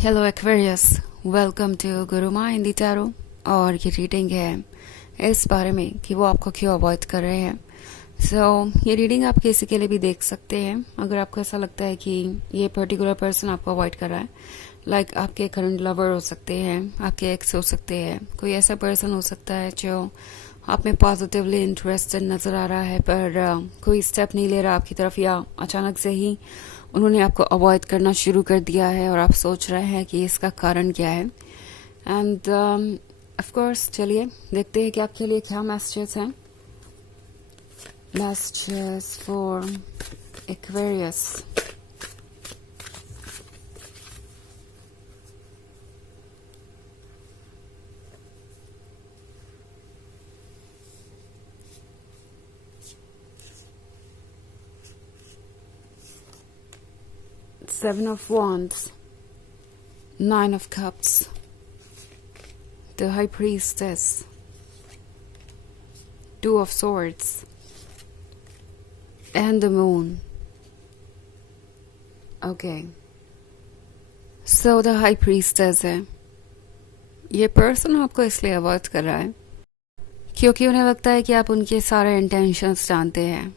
Hello Aquarius, welcome to Gurumaa Hindi tarot. और ये reading है इस बारे में कि वो आपको क्यों अवॉइड कर रहे हैं। ये रीडिंग आप किसी के लिए भी देख सकते हैं अगर आपको ऐसा लगता है कि ये पर्टिकुलर पर्सन आपको अवॉइड कर रहा है। लाइक आपके करंट लवर हो सकते हैं, आपके एक्स हो सकते हैं, कोई ऐसा पर्सन हो सकता है जो आप में पॉजिटिवली इंटरेस्टेड नज़र आ रहा है पर कोई स्टेप नहीं ले रहा आपकी तरफ, या अचानक से ही उन्होंने आपको अवॉइड करना शुरू कर दिया है और आप सोच रहे हैं कि इसका कारण क्या है। एंड ऑफ कोर्स चलिए देखते हैं कि आपके लिए क्या मैसेजेस हैं। Messages for Aquarius. Seven of Wands, Nine of Cups, the High Priestess, Two of Swords, and the Moon. Okay. So the High Priestess है। ये पर्सन आपको इसलिए अवॉइड कर रहा है क्योंकि उन्हें लगता है कि आप उनके सारे इंटेंशंस जानते हैं।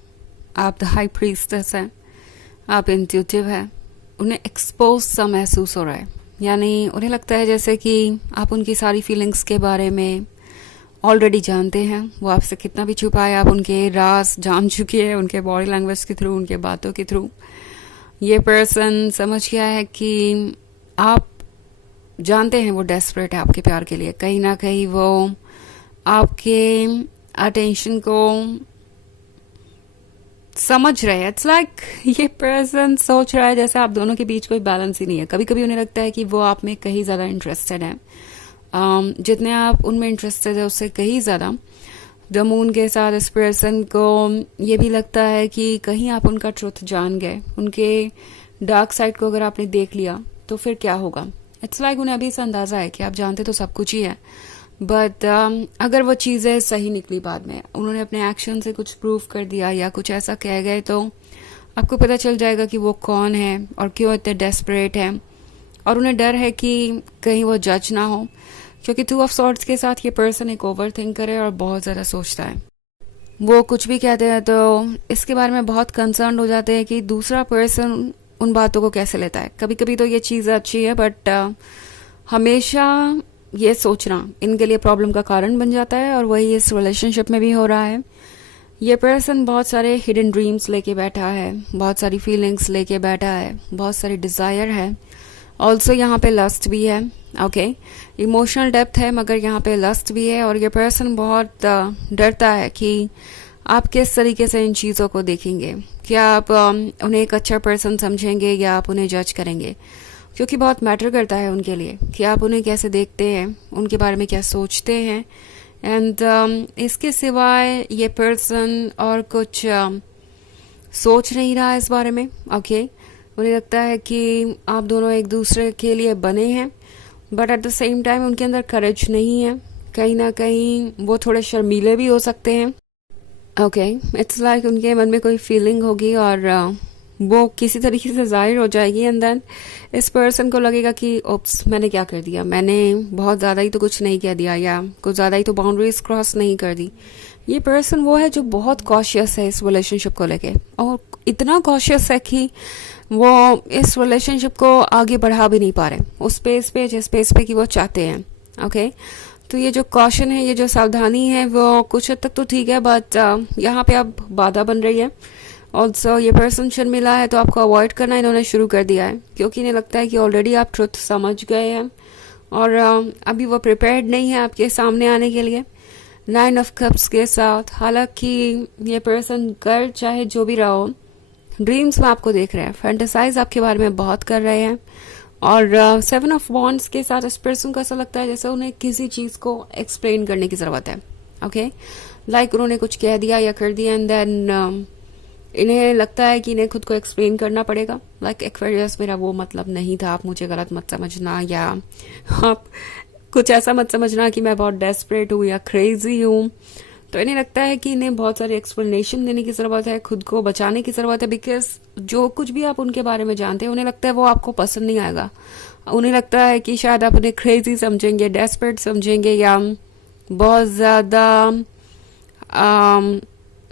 आप द हाई प्रीस्टेस हैं, आप इंट्यूटिव हैं। उन्हें एक्सपोज सा महसूस हो रहा है, यानी उन्हें लगता है जैसे कि आप उनकी सारी फीलिंग्स के बारे में ऑलरेडी जानते हैं। वो आपसे कितना भी छुपाए, आप उनके राज जान चुके हैं उनके बॉडी लैंग्वेज के थ्रू, उनके बातों के थ्रू। ये पर्सन समझ गया है कि आप जानते हैं वो डेस्परेट है आपके प्यार के लिए। कहीं ना कहीं वो आपके अटेंशन को समझ रहे हैं। इट्स लाइक ये पर्सन सोच रहा है जैसे आप दोनों के बीच कोई बैलेंस ही नहीं है। कभी कभी उन्हें लगता है कि वो आप में कहीं ज़्यादा इंटरेस्टेड है, जितने आप उनमें इंटरेस्टेड है उससे कहीं ज़्यादा। द मून के साथ इस पर्सन को ये भी लगता है कि कहीं आप उनका ट्रुथ जान गए, उनके डार्क साइड को अगर आपने देख लिया तो फिर क्या होगा। इट्स लाइक उन्हें अभी इस अंदाज़ा है कि आप जानते तो सब कुछ ही है, बट अगर वो चीज़ें सही निकली बाद में, उन्होंने अपने एक्शन से कुछ प्रूव कर दिया या कुछ ऐसा कह गए, तो आपको पता चल जाएगा कि वो कौन है और क्यों इतने डेस्परेट हैं। और उन्हें डर है कि कहीं वो जज ना हो, क्योंकि टू ऑफ सॉर्ड्स के साथ ये पर्सन एक ओवर थिंकर है और बहुत ज़्यादा सोचता है। वो कुछ भी कहते हैं तो इसके बारे में बहुत कंसर्न हो जाते हैं कि दूसरा पर्सन उन बातों को कैसे लेता है। कभी कभी तो ये चीज़ अच्छी है, बट हमेशा ये सोचना इनके लिए प्रॉब्लम का कारण बन जाता है, और वही इस रिलेशनशिप में भी हो रहा है। ये पर्सन बहुत सारे हिडन ड्रीम्स लेके बैठा है, बहुत सारी फीलिंग्स लेके बैठा है, बहुत सारी डिज़ायर है। ऑल्सो यहाँ पे लस्ट भी है। ओके, इमोशनल डेप्थ है मगर यहाँ पे लस्ट भी है। और ये पर्सन बहुत डरता है कि आप किस तरीके से इन चीज़ों को देखेंगे। क्या आप उन्हें एक अच्छा पर्सन समझेंगे या आप उन्हें जज करेंगे, क्योंकि बहुत मैटर करता है उनके लिए कि आप उन्हें कैसे देखते हैं, उनके बारे में क्या सोचते हैं। एंड इसके सिवाय ये पर्सन और कुछ सोच नहीं रहा है इस बारे में। ओके, उन्हें लगता है कि आप दोनों एक दूसरे के लिए बने हैं, but at the same time उनके अंदर करेज नहीं है। कहीं ना कहीं वो थोड़े शर्मीले भी हो सकते हैं। ओके, इट्स लाइक उनके मन में कोई फीलिंग होगी और वो किसी तरीके से जाहिर हो जाएगी, एंड देन इस पर्सन को लगेगा कि ओप्स, मैंने क्या कर दिया, मैंने बहुत ज़्यादा ही तो कुछ नहीं कह दिया या कुछ ज़्यादा ही तो बाउंड्रीज क्रॉस नहीं कर दी। ये पर्सन वो है जो बहुत कॉशियस है इस रिलेशनशिप को लेके, और इतना कॉशियस है कि वो इस रिलेशनशिप को आगे बढ़ा भी नहीं पा रहे उस स्पेस पे जिस स्पेस पे कि वो चाहते हैं। ओके, तो ये जो कॉशन है, ये जो सावधानी है, वो कुछ हद तक तो ठीक है, बट यहाँ पे अब बाधा बन रही है। ऑल्सो ये पर्सन शर्मिला है तो आपको अवॉइड करना इन्होंने शुरू कर दिया है, क्योंकि इन्हें लगता है कि ऑलरेडी आप ट्रुथ समझ गए हैं और अभी वो प्रिपेयर्ड नहीं है आपके सामने आने के लिए। 9 ऑफ कप्स के साथ, हालांकि ये पर्सन कर चाहे जो भी रहा हो, ड्रीम्स में आपको देख रहे हैं, फैंटेसाइज आपके बारे में बहुत कर रहे हैं। और 7 ऑफ वॉन्ड्स के साथ इस पर्सन को ऐसा लगता है जैसे उन्हें किसी चीज़ को एक्सप्लेन करने की ज़रूरत है। ओके, लाइक उन्होंने कुछ कह दिया या कर दिया, एंड देन इन्हें लगता है कि इन्हें खुद को एक्सप्लेन करना पड़ेगा। लाइक एक्वेरियस, मेरा वो मतलब नहीं था, आप मुझे गलत मत समझना, या आप कुछ ऐसा मत समझना कि मैं बहुत डेस्परेट हूँ या क्रेजी हूँ। तो इन्हें लगता है कि इन्हें बहुत सारी एक्सप्लेनेशन देने की ज़रूरत है, खुद को बचाने की ज़रूरत है, बिकॉज जो कुछ भी आप उनके बारे में जानते हैं उन्हें लगता है वो आपको पसंद नहीं आएगा। उन्हें लगता है कि शायद आप उन्हें क्रेजी समझेंगे, डेस्परेट समझेंगे, या बहुत ज़्यादा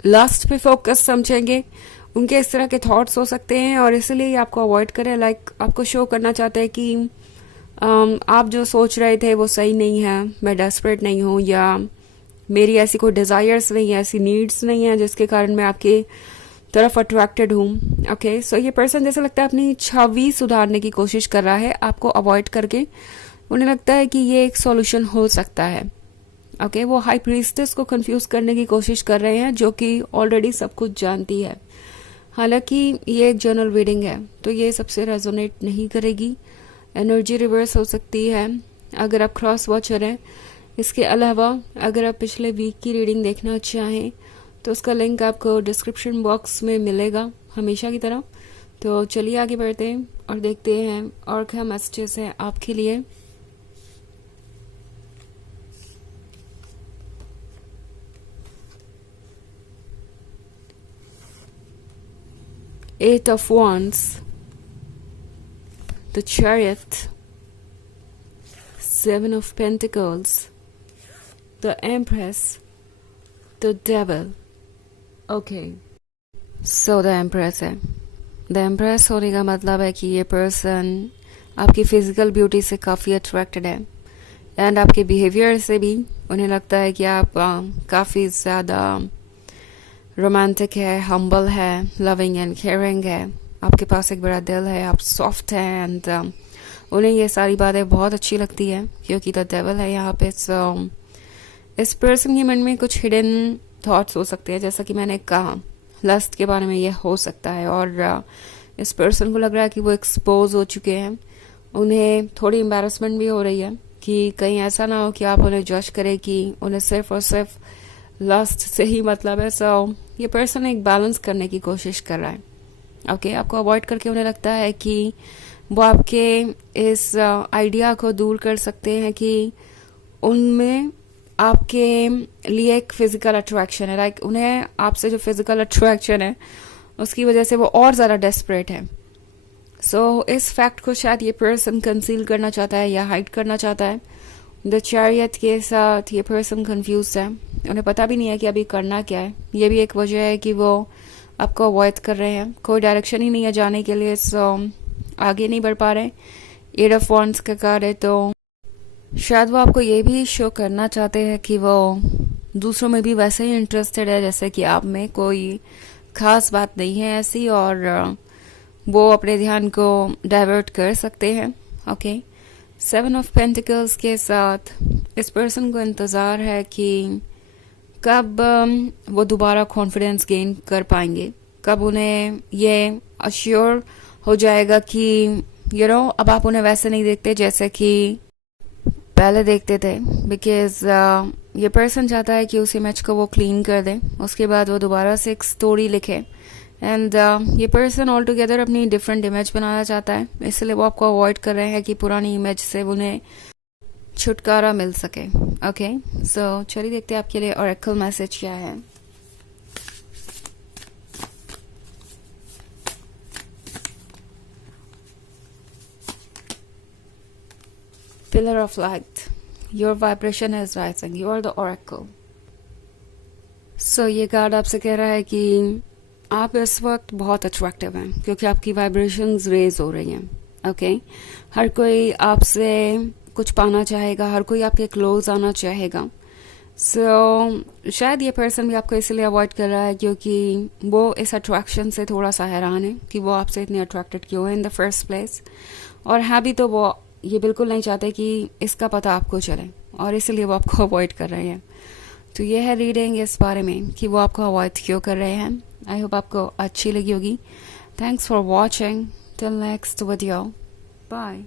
लस्ट पे फोकस समझेंगे। उनके इस तरह के थॉट्स हो सकते हैं और इसलिए आपको अवॉइड करें। लाइक आपको शो करना चाहते हैं कि आप जो सोच रहे थे वो सही नहीं है, मैं डेस्परेट नहीं हूँ, या मेरी ऐसी कोई डिज़ायर्स नहीं है, ऐसी नीड्स नहीं है जिसके कारण मैं आपकी तरफ अट्रैक्टेड हूँ। ओके, सो ये पर्सन जैसे लगता है अपनी छवि सुधारने की कोशिश कर रहा है आपको अवॉइड करके। उन्हें लगता है कि ये एक सॉल्यूशन हो सकता है। ओके, वो हाई प्रीस्टेस को कंफ्यूज करने की कोशिश कर रहे हैं जो कि ऑलरेडी सब कुछ जानती है। हालांकि ये एक जनरल रीडिंग है तो ये सबसे रेजोनेट नहीं करेगी। एनर्जी रिवर्स हो सकती है अगर आप क्रॉस वॉचर हैं। इसके अलावा अगर आप पिछले वीक की रीडिंग देखना चाहें तो उसका लिंक आपको डिस्क्रिप्शन बॉक्स में मिलेगा हमेशा की तरह। तो चलिए आगे बढ़ते हैं और देखते हैं और क्या मैसेजेस हैं आपके लिए। Eight of Wands, the Chariot, Seven of Pentacles, the Empress, the Devil. Okay, so the Empress है। The Empress होने का मतलब है कि ये पर्सन आपकी फिजिकल ब्यूटी से काफ़ी अट्रैक्टेड है एंड आपके बिहेवियर से भी। उन्हें लगता है कि आप काफ़ी ज़्यादा रोमांटिक है, हम्बल है, लविंग एंड केयरिंग है, आपके पास एक बड़ा दिल है, आप सॉफ्ट हैं एंड उन्हें ये सारी बातें बहुत अच्छी लगती है क्योंकि द डेविल है यहाँ पे। सो इस पर्सन के मन में कुछ हिडन थॉट्स हो सकते हैं, जैसा कि मैंने कहा लस्ट के बारे में ये हो सकता है। और इस पर्सन को लग रहा है कि वो एक्सपोज हो चुके हैं। उन्हें थोड़ी एम्बैरसमेंट भी हो रही है कि कहीं ऐसा ना हो कि आप उन्हें जज करें कि उन्हें सिर्फ और सिर्फ लास्ट से ही मतलब है। सो ये पर्सन एक बैलेंस करने की कोशिश कर रहा है। ओके, आपको अवॉइड करके उन्हें लगता है कि वो आपके इस आइडिया को दूर कर सकते हैं कि उनमें आपके लिए एक फिजिकल अट्रैक्शन है। लाइक उन्हें आपसे जो फिजिकल अट्रैक्शन है उसकी वजह से वो और ज़्यादा डेस्परेट है। सो इस फैक्ट को शायद ये पर्सन कंसील करना चाहता है या हाइड करना चाहता है। द चैरियट के साथ ये पर्सन कंफ्यूज है, उन्हें पता भी नहीं है कि अभी करना क्या है। ये भी एक वजह है कि वो आपको अवॉइड कर रहे हैं, कोई डायरेक्शन ही नहीं है जाने के लिए। सो आगे नहीं बढ़ पा रहे। एट ऑफ वॉन्ड्स का कार्ड है तो शायद वो आपको ये भी शो करना चाहते हैं कि वो दूसरों में भी वैसे ही इंटरेस्टेड है जैसे कि आप में कोई खास बात नहीं है ऐसी, और वो अपने ध्यान को डाइवर्ट कर सकते हैं। ओके, सेवन ऑफ पेंटिकल्स के साथ इस पर्सन को इंतज़ार है कि कब वो दोबारा कॉन्फिडेंस गेन कर पाएंगे, कब उन्हें ये अश्योर हो जाएगा कि अब आप उन्हें वैसे नहीं देखते जैसे कि पहले देखते थे। बिकॉज ये पर्सन चाहता है कि उस इमेज को वो क्लीन कर दें, उसके बाद वो दोबारा से एक स्टोरी लिखे। एंड ये पर्सन ऑल टुगेदर अपनी डिफरेंट इमेज बनाना चाहता है, इसलिए वो आपको अवॉइड कर रहे हैं कि पुरानी इमेज से उन्हें छुटकारा मिल सके। ओके, सो चलिए देखते हैं आपके लिए ऑरेकल मैसेज क्या है। Pillar of light, your vibration is rising, you are the oracle. So ये कार्ड आपसे कह रहा है कि आप इस वक्त बहुत अट्रैक्टिव हैं क्योंकि आपकी वाइब्रेशंस रेज हो रही हैं। ओके, हर कोई आपसे कुछ पाना चाहेगा, हर कोई आपके क्लोज आना चाहेगा। सो शायद ये पर्सन भी आपको इसलिए अवॉइड कर रहा है क्योंकि वो इस अट्रैक्शन से थोड़ा सा हैरान है कि वो आपसे इतने अट्रैक्टेड क्यों है इन द फर्स्ट प्लेस। और है भी तो वो ये बिल्कुल नहीं चाहते कि इसका पता आपको चले, और इसलिए वो आपको अवॉइड कर रहे हैं। तो ये है रीडिंग इस बारे में कि वो आपको अवॉइड क्यों कर रहे हैं। आई होप आपको अच्छी लगी होगी। Thanks for watching, till next video, bye.